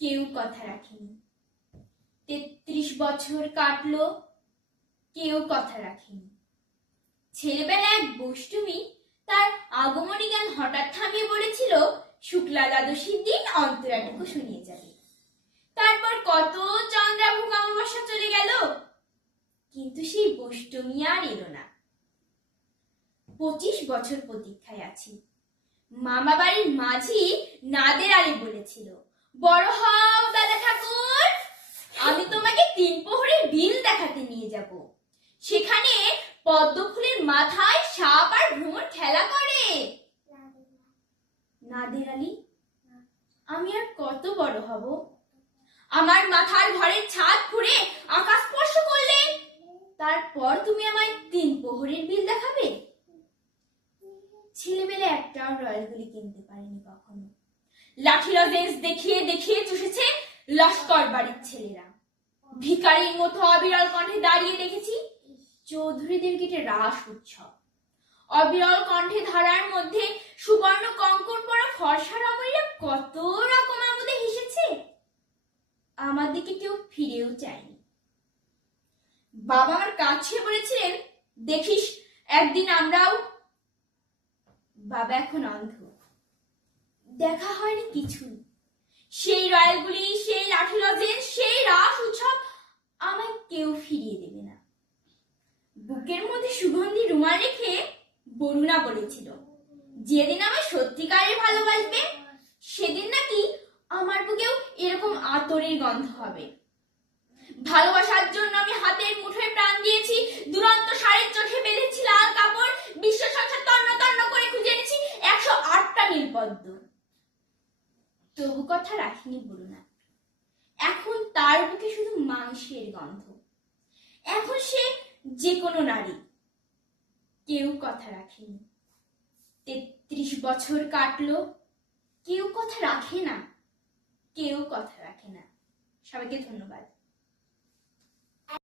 কেউ কথা রাখেনি। ৩৩ বছর কাটলো, কেউ কথা রাখেনি। ছেলেবেলা এক বৈষ্ণবী তার আগমনী গান হঠাৎ থামিয়ে বলেছিল, শুক্লা দ্বাদশীর দিন অন্তরাটুকু শুনিয়ে যাবে। তারপর কত চন্দ্রাভোগ অমাবস্যা চলে গেল, কিন্তু সেই বৈষ্ণবী আর এলো না। ২৫ বছর প্রতীক্ষায় আছি। মামা বাড়ির মাঝি নাদের আলী বলেছিল, বড় হও দাদা ঠাকুর, আমি তোমাকে ৩ প্রহরের বিল দেখাতে নিয়ে যাব। সেখানে পদ্ম ফুলের মাথায় সাপ আর ভ্রমর খেলা করে। নাদের আলী, আমি আর কত বড় হব? আমার মাথার ঘরের ছাদ ঘুরে আকাশ স্পর্শ করলে, তারপর তুমি আমায় ৩ প্রহরের বিল দেখাবে? ছেলেবেলে একটাও রয়্যাল গুলি কিনতে পারেনি কখনো। লাঠি লজেন্স দেখিয়ে দেখিয়ে চুষেছে লস্কর বাড়ির ছেলেরা। ভিখারির মতো অবিরল কণ্ঠে দাঁড়িয়ে দেখেছি চৌধুরীদের গেটে রাস উৎসব। অবিরল কণ্ঠে ধারার মধ্যে সুবর্ণ কঙ্কর পরা ফর্সা রমণীরা কত রকম আমোদে হেসেছে। আমার দিকে কেউ ফিরেও চায়নি। বাবা আমার কাছে বলেছিলেন, দেখিস একদিন আমরাও। বাবা এখন অন্ধ, দেখা হয়নি কিছু। সেই রয়্যালগুলি, সেই লাঠি লজেন্স, সেই রাস উৎসব আমায় কেউ ফিরিয়ে দেবে না। বুকের মধ্যে সুগন্ধি রুমাল রেখে বরুণা বলেছিল, যেদিন আমায় সত্যিকারের ভালোবাসবে সেদিন নাকি আমার বুকেও এরকম আতরের গন্ধ হবে। ভালোবাসার জন্য আমি হাতের মুঠোয় প্রাণ দিয়েছি, দুরন্ত ষাঁড়ের চোখে বেঁধেছি লাল কাপড়, বিশ্ব সংসার তন্ন তন্ন করে খুঁজে এনেছি ১০৮টা নীলপদ্ম। তবু কথা রাখিনি বরুণা। এখন তার বুকে শুধু মাংসের গন্ধ। এখন সে যে কোনো নারী। কেউ কথা রাখেনি। ৩৩ বছর কাটলো, কেউ কথা রাখে না, কেউ কথা রাখে না। সবাইকে ধন্যবাদ।